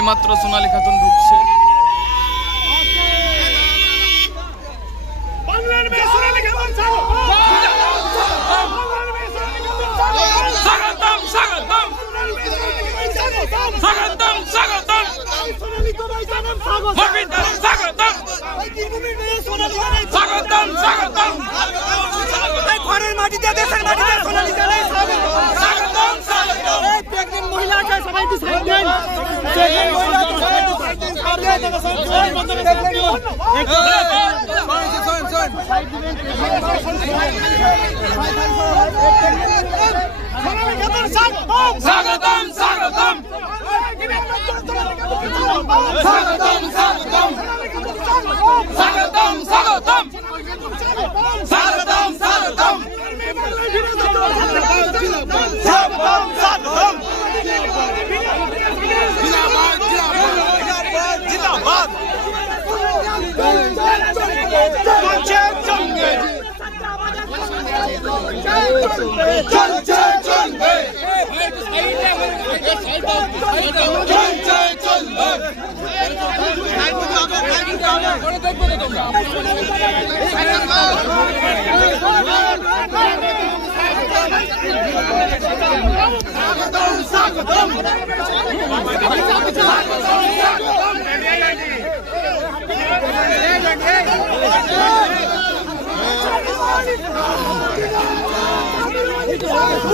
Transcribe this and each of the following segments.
এইমাত্র সোনালী খাতুন ঢুকছে। ঘরের মাটিতে দেশের মাটিতে সোনালী জানাই স্বাগতম স্বাগতম। এই প্রেগনেন্ট মহিলাকে সবাই একটু সাইড দেন। প্রেগনেন্ট মহিলাকে সবাই একটু সাইড দেন। স্বাগতম স্বাগতম স্বাগতম স্বাগতম স্বাগতম স্বাগতম স্বাগতম স্বাগতম স্বাগতম স্বাগতম জিন্দাবাদ চলছে চলবে চলছে চলবে চলছে চলবে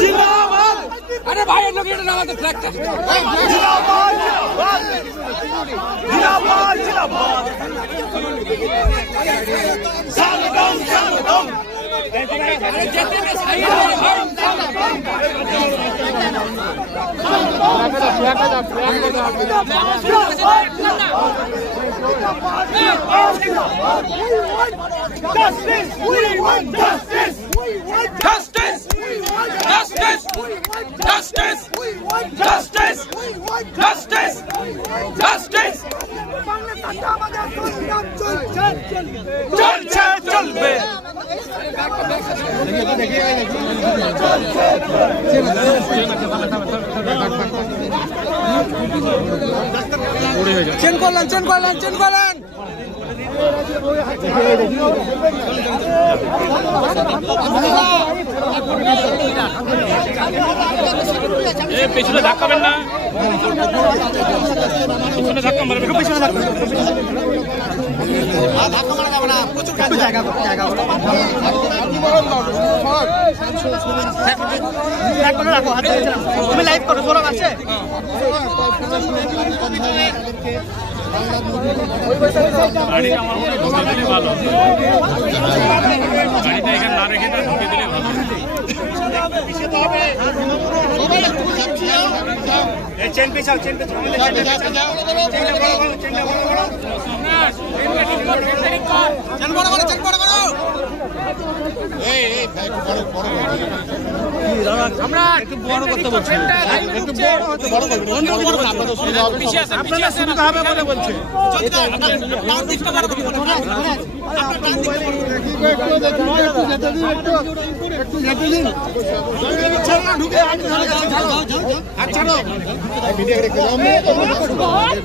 जिंदाबाद। अरे भाई लोग ये नाम फ्लैग का जिंदाबाद जिंदाबाद जिंदाबाद स्वागतम स्वागतम justice we want justice justice justice justice justice justice justice চলছে চলবে চেন করলেন চেন করলেন চেন করলেন। পিছনে ধাক্কাবেন না, পিছনে ধাক্কা মারবেন, পিছনে ধাক্কা মারা যাবে না, প্রচুর জায়গা রাখো। তুমি লাইভ করো, বড় আছে গাড়িটা আমার মনে ঢুকে দিলে ভালো, গাড়িটা এখানে না রেখে ঢুকে দিলে ভালো। চেন পেছাও, চেন পেছাও, আমরা একটু বড় করতে বলছি, একটু বড় আপনারা সুবিধা হবে বলে বলছে।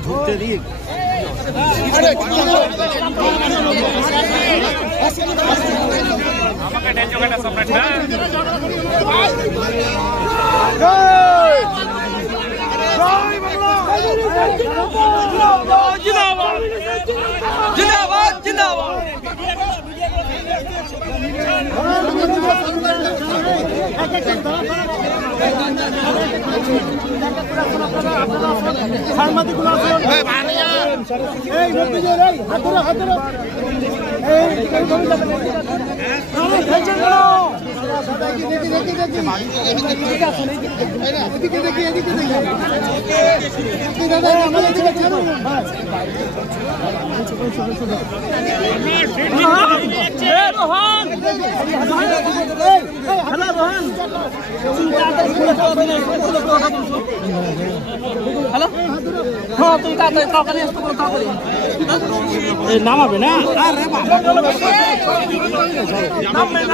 ঢুকতে দিই আমাকে টেনশনটা সম্রাটটা জিন্দাবাদ জিন্দাবাদ জিন্দাবাদ সাংবাদিক হ্যালো, হ্যাঁ তুমি তাড়াতাড়ি নামাবে না, নামবে